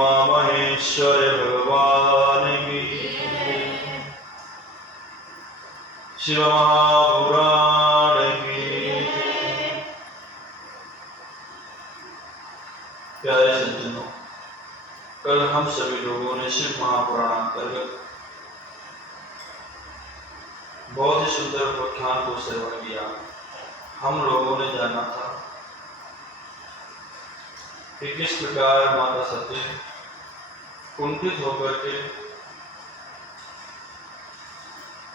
उमा महेश्वर भगवान की, शिव महापुराण की। प्यारे सज्जनों, कल हम सभी लोगों ने शिव महापुराण अंतर्गत बहुत ही सुंदर व्याख्यान को सेवन किया। हम लोगों ने जाना था कि किस प्रकार माता सती कुंठित होकर के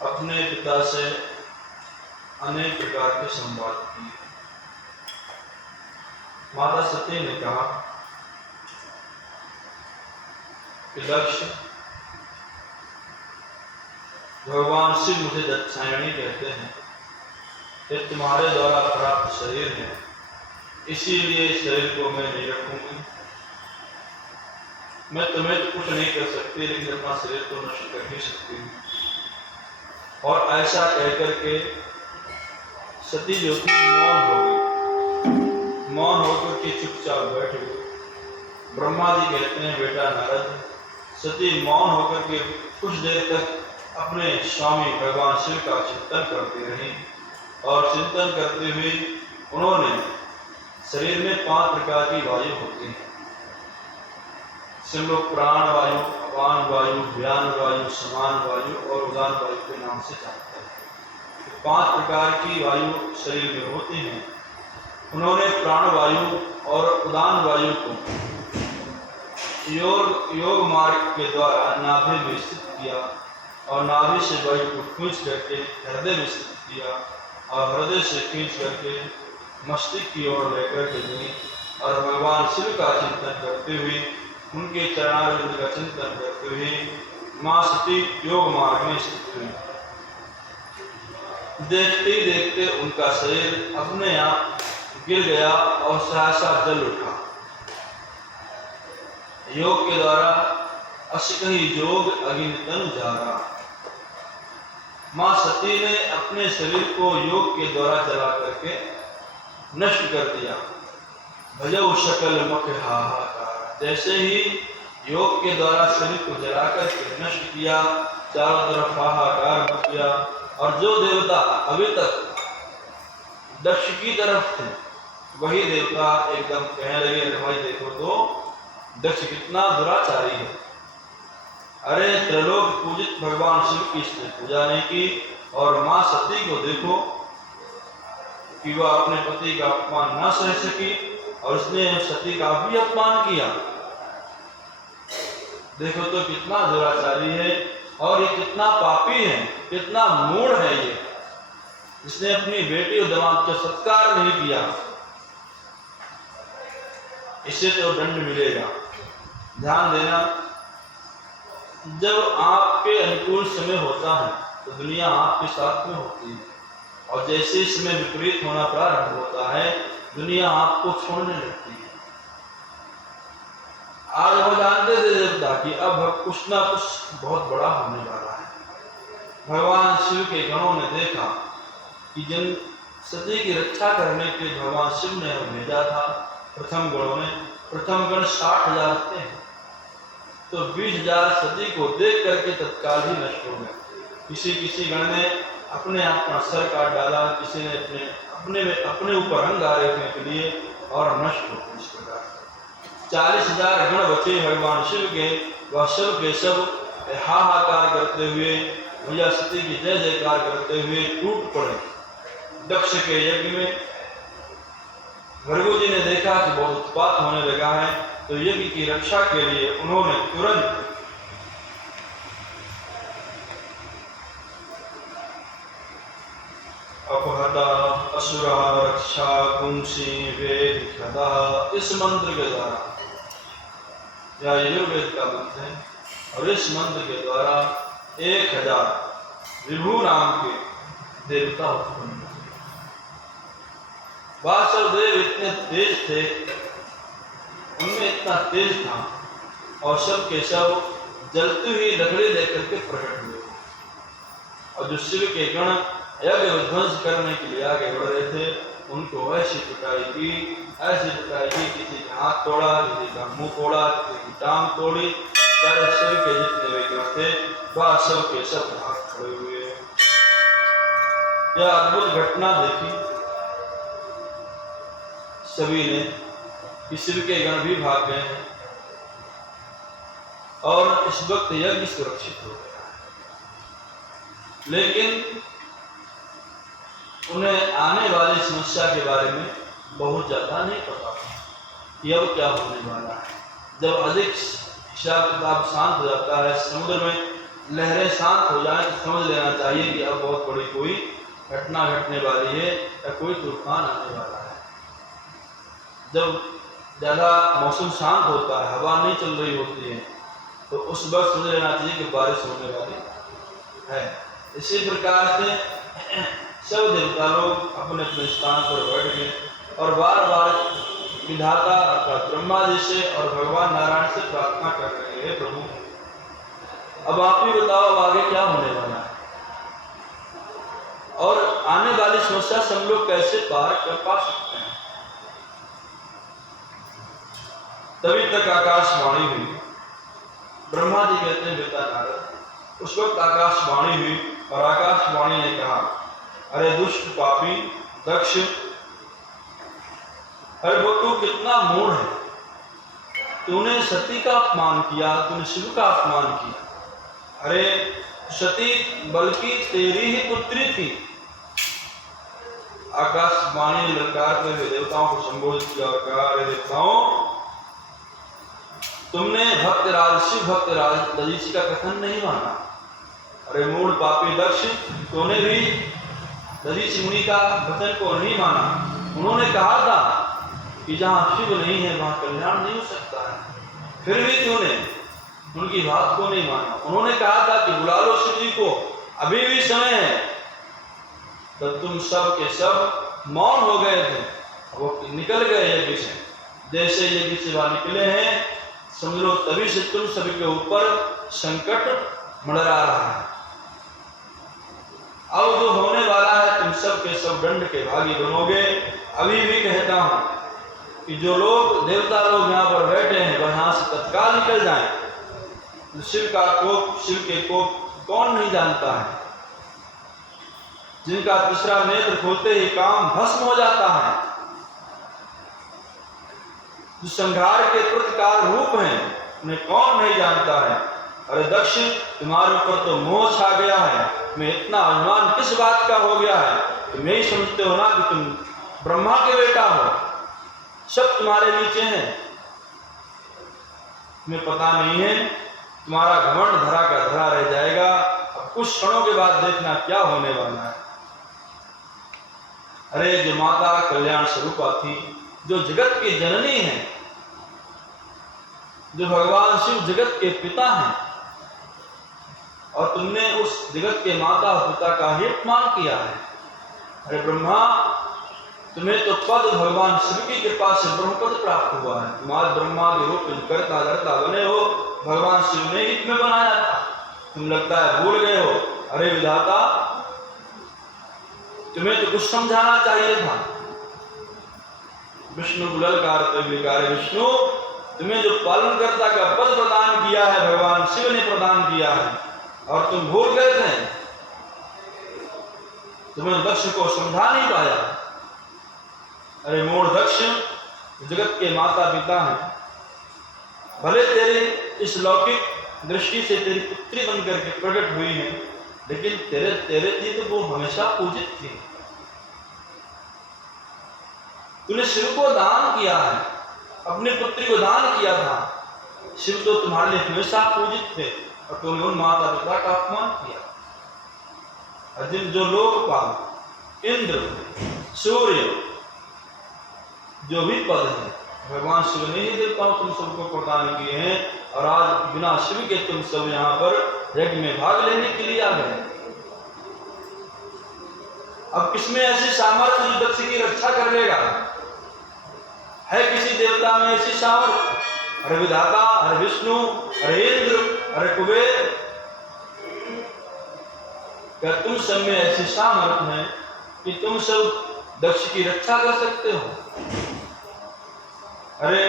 अपने पिता से अनेक प्रकार के संवाद किए। माता सती ने कहा कि लक्ष्य, भगवान शिव मुझे दक्षायणी कहते हैं, ये तुम्हारे द्वारा प्राप्त शरीर है, इसीलिए इस शरीर को मैं नहीं रखूंगी। मैं तुम्हें तो कुछ नहीं कर सकती, लेकिन अपना शरीर तो नष्ट कर ही सकती हूँ। और ऐसा कहकर के सती जो थी मौन हो गई। मौन होकर के चुपचाप बैठ गई। ब्रह्मा जी कहते हैं, बेटा नारद, सती मौन होकर के कुछ देर तक अपने स्वामी भगवान शिव का चिंतन करती रही। और चिंतन करते हुए उन्होंने, शरीर में 5 प्रकार की वायु होती है। सिमलोग प्राण वायु, अपान वायु, व्यान वायु, समान वायु और उदान वायु के नाम से जानते हैं। 5 प्रकार की वायु शरीर में होती हैं। उन्होंने प्राण वायु और उदान वायु को योग मार्ग के द्वारा नाभि में स्थित किया और नाभि से वायु को खींच करके हृदय में स्थित किया और हृदय से खींच करके मस्तिष्क की ओर लेकर के गई। और भगवान शिव का चिंतन करते हुए, उनके चरणारविंद का चिंतन करते हुए मां सती योग मार्ग में स्थित हुई। देखते ही देखते उनका शरीर अपने आप गिर गया और सहसा जल उठा। योग के द्वारा असिकहि जोग अग्नि तनु जारा। मां सती ने अपने शरीर को योग के द्वारा जला करके नष्ट कर दिया। भजौ सकल मुख हाहाकार। जैसे ही योग के द्वारा शरीर को जला करके नष्ट किया, चारों तरफ हाहाकार मच गया। और जो देवता अभी तक दक्ष की तरफ थे, वही देवता एकदम कहने लगे, अरे भाई देखो तो दक्ष कितना दुराचारी है। अरे त्रिलोक पूजित भगवान शिव की इसने पूजा नहीं की। और मां सती को देखो कि वह अपने पति का अपमान न सह सकी और उसने सती का भी अपमान किया। देखो तो कितना दुराचारी है और ये कितना पापी है, कितना मूढ़ है ये, इसने अपनी बेटी और दामाद का सत्कार नहीं किया। इसे तो दंड मिलेगा। ध्यान देना, जब आपके अनुकूल समय होता है तो दुनिया आपके साथ में होती है, और जैसे समय विपरीत होना प्रारंभ होता है, दुनिया आपको छोड़ने लगती है। आज वो जानते थे देवता कि अब कुछ ना कुछ बहुत बड़ा होने वाला है। भगवान शिव के गणों ने देखा कि जिन सती की रक्षा करने के लिए भगवान शिव ने भेजा था, प्रथम गणों ने, प्रथम गण 60,000 थे, तो 20,000 सती को देख करके तत्काल ही नष्ट हो गए। किसी गण ने अपने आप का सर काट डाला, किसी ने अपने ऊपर अंगार रखने के लिए, और नष्ट हो गए। इस प्रकार 40,000 गण बचे भगवान शिव के, वह सब के सब हाहाकार करते हुए, मैया सती की जय जयकार करते हुए टूट पड़े दक्ष के यज्ञ में। भृगु जी ने देखा कि बहुत उत्पात होने लगा है, तो यज्ञ की रक्षा के लिए उन्होंने तुरंत अपहता असुरा रक्षा पुंसी वेद खदा, इस मंत्र के द्वारा, यह यजुर्वेद का मंत्र है, और इस मंत्र के द्वारा 1000 विभु नाम के देवता उत्पन्न हुए। वासुदेव इतने तेज थे, उनमें इतना तेज था, और सब के सब जलती हुई लकड़ी लेकर के प्रकट हुए। और जो शिव के गण यज्ञ विध्वंस करने के लिए आगे बढ़ रहे थे, उनको ऐसी पिटाई की, किसी का हाथ तोड़ा, किसी का मुंह तोड़ा, किसी की टांग तोड़ी। सारे शिव के जितने विग्रह थे वह सब के सब भाग खड़े हुए। यह अद्भुत घटना देखी सभी ने कि शिव के गण भी भाग गए हैं और इस वक्त यज्ञ सुरक्षित हो गया। लेकिन उन्हें आने वाली समस्या के बारे में बहुत ज्यादा नहीं पता कि अब क्या होने वाला है। जब अधिक हिसाब किताब शांत हो जाता है, समुद्र में लहरें शांत हो जाए तो समझ लेना चाहिए कि अब बहुत बड़ी कोई घटना घटने वाली है या कोई तूफान आने वाला है। जब ज्यादा मौसम शांत होता है, हवा नहीं चल रही होती है, तो उस वक्त समझ लेना चाहिए कि बारिश होने वाली है। इसी प्रकार से सब देवता लोग अपने अपने स्थान पर बैठ गए और बार बार विधाता अर्थात ब्रह्मा जी से और भगवान नारायण से प्रार्थना कर रहे हैं, प्रभु अब आप ही बताओ अब आगे क्या होने वाला है और आने वाली समस्या से हम लोग कैसे पार कर पा सकते हैं। तभी तक आकाशवाणी हुई। ब्रह्मा जी कहते हैं बेटा नारद, उस वक्त आकाशवाणी हुई और आकाशवाणी ने कहा, अरे दुष्ट पापी दक्ष, अरे वो तू कितना मूढ़ है, तूने सती का अपमान किया, तूने शिव का अपमान किया। अरे सती बल्कि तेरी ही पुत्री थी। आकाशवाणी ने ललकारते हुए देवताओं को संबोधित किया और कहा, अरे देवताओं, तुमने भक्तराज शिव भक्तराज दधीचि का कथन नहीं माना। अरे मूढ़ पापी दक्ष, तूने भी दधीचि मुनि का वचन को नहीं माना। उन्होंने कहा था कि जहाँ शिव नहीं है वहाँ कल्याण नहीं हो सकता है, फिर भी तूने उनकी बात को नहीं माना। उन्होंने कहा था कि बुला लो शिव जी को, अभी भी समय है, तब तुम सब के सब मौन हो गए थे, वो निकल गए यज्ञ से। जैसे यज्ञ से वह निकले हैं, समझ लो तभी से तुम सभी के ऊपर संकट मंडरा रहा है। अब जो होने वाला है तुम सब के सब दंड के भागी बनोगे। अभी भी कहता हूं कि जो लोग देवता लोग यहाँ पर बैठे हैं वह यहाँ से तत्काल निकल जाएं। शिव का कोप, शिव के कोप कौन नहीं जानता है, जिनका तीसरा नेत्र खोलते ही काम भस्म हो जाता है, जो संहार के प्रतिकार रूप हैं, उन्हें कौन नहीं जानता है। अरे दक्ष, तुम्हारे ऊपर तो मोह छा गया है, मैं इतना अभिमान किस बात का हो गया है, तुम यही समझते हो ना कि तुम ब्रह्मा के बेटा हो, सब तुम्हारे नीचे हैं। तुम्हें पता नहीं है तुम्हारा घमंड धरा का धरा रह जाएगा। अब कुछ क्षणों के बाद देखना क्या होने वाला है। अरे जो माता कल्याण स्वरूपा थी, जो जगत की जननी है, जो भगवान शिव जगत के पिता हैं, और तुमने उस जगत के माता और पिता का ही अपमान किया है। अरे ब्रह्मा, तुम्हें तो पद भगवान शिव की कृपा से ब्रह्मपद प्राप्त हुआ है। तुम आज ब्रह्मा के रूप में करता धरता बने हो, भगवान शिव ने ही तुम्हें बनाया था, तुम लगता है भूल गए हो। अरे विधाता, तुम्हें तो कुछ समझाना चाहिए था। विष्णु को ललकारते हुए कहा, विष्णु, तुम्हें जो पालन कर्ता का पद प्रदान किया है भगवान शिव ने प्रदान किया है और तुम भूल गए थे, तुम्हें दक्ष को समझा नहीं पाया। अरे मूढ़ दक्ष, जगत के माता पिता हैं, भले तेरे इस लौकिक दृष्टि से तेरी पुत्री बनकर के प्रकट हुई है, लेकिन तेरे थी तो वो हमेशा पूजित थी। तूने शिव को दान किया है, अपनी पुत्री को दान किया था। शिव तो तुम्हारे लिए हमेशा पूजित थे और तुमने उन माता पिता का अपमान किया। जिन जो लोकपाल, इंद्र, सूर्य, जो भी पद है, भगवान शिव ने ही देवताओं तुम सबको प्रदान किए हैं और आज बिना शिव के तुम सब यहाँ पर यज्ञ में भाग लेने के लिए आ गए। अब किसमें ऐसी सामर्थ्य जो दक्ष की रक्षा कर लेगा? है किसी देवता में ऐसी सामर्थ्य? अरे विधाता, अरे विष्णु, अरे इंद्र, अरे कुबेर, क्या तुम सब में ऐसी सामर्थ्य है कि तुम सब दक्ष की रक्षा कर सकते हो? अरे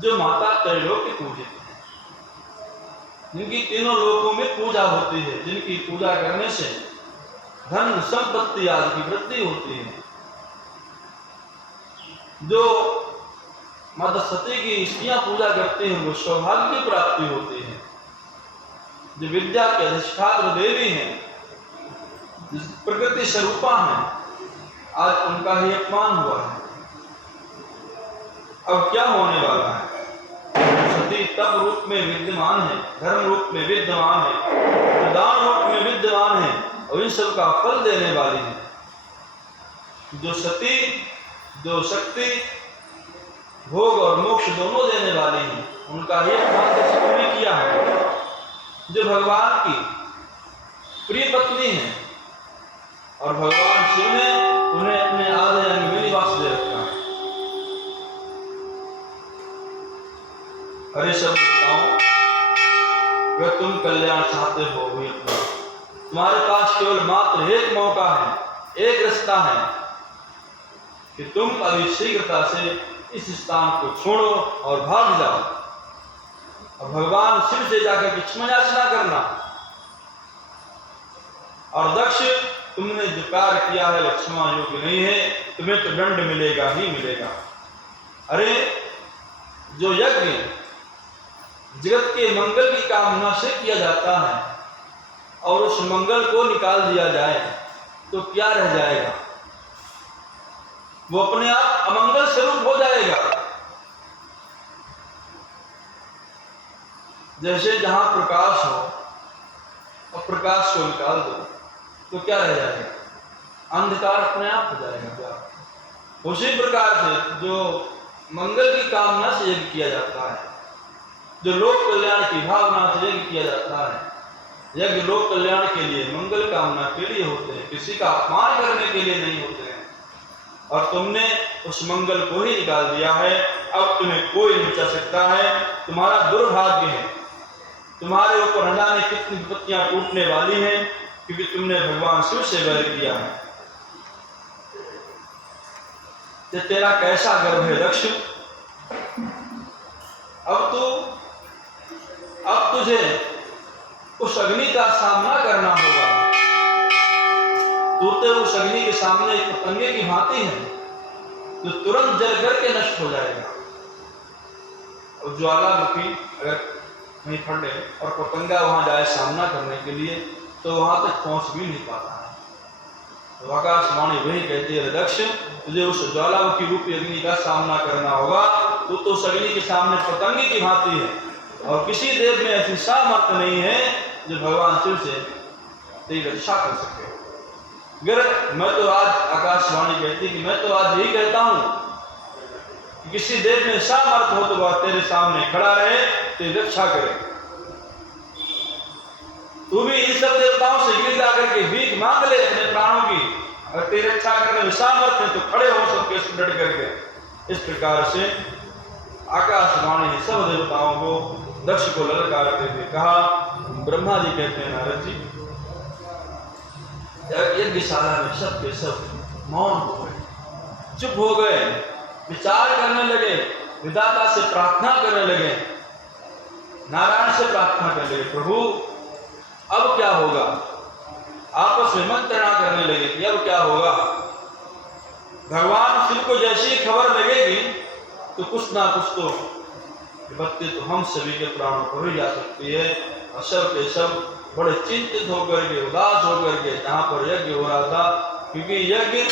जो माता त्रैलोक्य पूजित है, जिनकी तीनों लोकों में पूजा होती है, जिनकी पूजा करने से धन संपत्ति आदि की वृद्धि होती है, जो माता सती की स्त्रियां पूजा करते हैं, वो सौभाग्य की प्राप्ति होती है। जो विद्या के अधिष्ठात्र देवी हैं, प्रकृति स्वरूपा है, आज उनका ही अपमान हुआ है। अब क्या होने वाला है? सती तप रूप में विद्यमान है, धर्म रूप में विद्यमान है, दान रूप में विद्यमान है और इन सब का फल देने वाली है। जो सती, जो शक्ति भोग और मोक्ष दोनों देने वाली है, उनका ही अपमान दक्ष ने किया है। जो भगवान की प्रिय पत्नी है और भगवान शिव ने उन्हें अपने आदि अंग में निवास दे रखा है। अरे सब बताओ, अगर तुम कल्याण चाहते हो भी अपना, तुम्हारे पास केवल मात्र एक मौका है, एक रास्ता है कि तुम अभी शीघ्रता से इस स्थान को छोड़ो और भाग जाओ और भगवान शिव से जाकर क्षमा याचना करना। और दक्ष, तुमने जो कार्य किया है वह क्षमा योग्य नहीं है, तुम्हें तो दंड मिलेगा ही मिलेगा। अरे जो यज्ञ जगत के मंगल की कामना से किया जाता है और उस मंगल को निकाल दिया जाए तो क्या रह जाएगा? वो अपने आप अमंगल स्वरूप हो जाएगा। जैसे जहां प्रकाश हो और प्रकाश को निकाल दो तो क्या रह जाएगा? अंधकार अपने आप हो जाएगा। क्या उसी प्रकार से जो मंगल की कामना से यज्ञ किया जाता है, जो लोक कल्याण की भावना से यज्ञ किया जाता है, यज्ञ लोक कल्याण के लिए, मंगल कामना के लिए होते हैं, किसी का अपमान करने के लिए नहीं होते हैं। और तुमने उस मंगल को ही निकाल दिया है। अब तुम्हें कोई नहीं बचा सकता है। तुम्हारा दुर्भाग्य है, तुम्हारे ऊपर न जाने कितनी विपत्तियां टूटने वाली हैं, क्योंकि तुमने भगवान शिव से वैर किया है। तेरा कैसा गर्व है दक्ष? अब तुझे उस अग्नि का सामना करना होगा। तू तो उस अग्नि के सामने एक पतंगे की भांति है, जो तुरंत जल करके नष्ट हो जाएगा। और ज्वालामुखी अगर कहीं फटे और पतंगा वहां जाए सामना करने के लिए तो वहां तक पहुंच भी नहीं पाता है। तो आकाशवाणी वही कहती है, दक्ष तुझे उस ज्वालामुखी रूपी अग्नि का सामना करना होगा। तू तो उस अग्नि के सामने पतंगे की भांति है और किसी देव में ऐसी सामर्थ्य नहीं है जो भगवान शिव से तेरी रक्षा कर सके। अगर मैं तो आज आकाशवाणी कहती कि मैं तो आज यही कहता हूं कि किसी देव में सामर्थ्य हो तो वह तेरे सामने खड़ा रहे, तेरी रक्षा करे। तू भी इन सब देवताओं से गिर जाकर के भीख मांग ले अपने प्राणों की, और तेरी रक्षा करने में सामर्थ्य तो खड़े हो सबके डट करके। इस प्रकार से आकाशवाणी ने सब देवताओं को दक्ष को ललकारते हुए कहा। ब्रह्मा जी कहते हैं, नारद जी यज्ञशाला में सब के सब मौन हो गए, चुप हो गए, विचार करने लगे, विधाता से प्रार्थना करने लगे, नारायण से प्रार्थना करने लगे, प्रभु अब क्या होगा? आपस में मंत्रणा करने लगे कि अब क्या होगा। भगवान शिव को जैसी खबर लगेगी तो कुछ ना कुछ तो विपत्ति तो हम सभी के प्राणों पर ही जा सकती है। और सब के सब बड़े चिंतित होकर के, उदास होकर के जहाँ पर यज्ञ हो रहा था, क्योंकि यज्ञ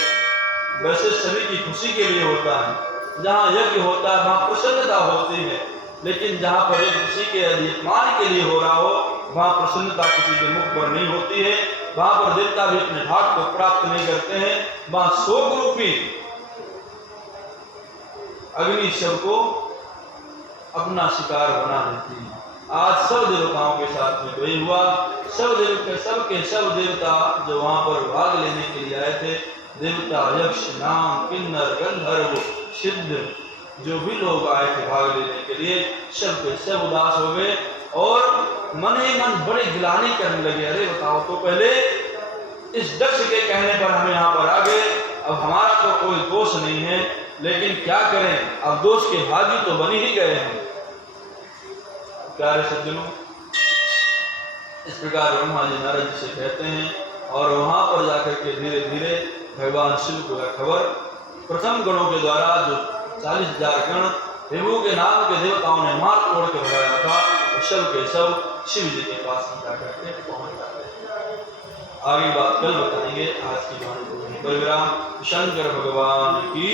वैसे सभी की खुशी के लिए होता है, जहाँ यज्ञ होता है वहाँ प्रसन्नता होती है, लेकिन जहाँ पर किसी के अपमान के लिए हो रहा हो वहाँ प्रसन्नता किसी के मुख पर नहीं होती है। वहाँ पर देवता भी अपने भाग को प्राप्त नहीं करते हैं, वहाँ शोक रूपी अग्नि सबको अपना शिकार बना देती है। आज सब देवताओं के साथ में वही हुआ। सब देवता जो वहां पर भाग लेने के लिए आए थे, देवता, यक्ष, नाग, किन्नर, गंधर्व, सिद्ध, जो भी लोग आए थे भाग लेने के लिए, सब के सब उदास हो गए और मन ही मन बड़ी गिलानी करने लगे। अरे बताओ तो पहले इस दक्ष के कहने पर हम यहाँ पर आ गए। अब हमारा तो कोई दोष नहीं है, लेकिन क्या करें, अब दोष के भागी तो बन ही गए हैं। प्यारे सज्जनों, इस प्रकार ब्रह्मा जी नारद जी से कहते हैं और वहां पर जाकर के धीरे धीरे भगवान शिव को यह खबर प्रथम गणों के द्वारा जो 40,000 गण विभु के नाम के देवताओं ने मार तोड़ के भगाया था, वो सब के सब शिव जी के पास जाकर के पहुंच जाते हैं। आगे बात कल बताएंगे। आज की वाणी को यहीं पर विराम। शंकर भगवान की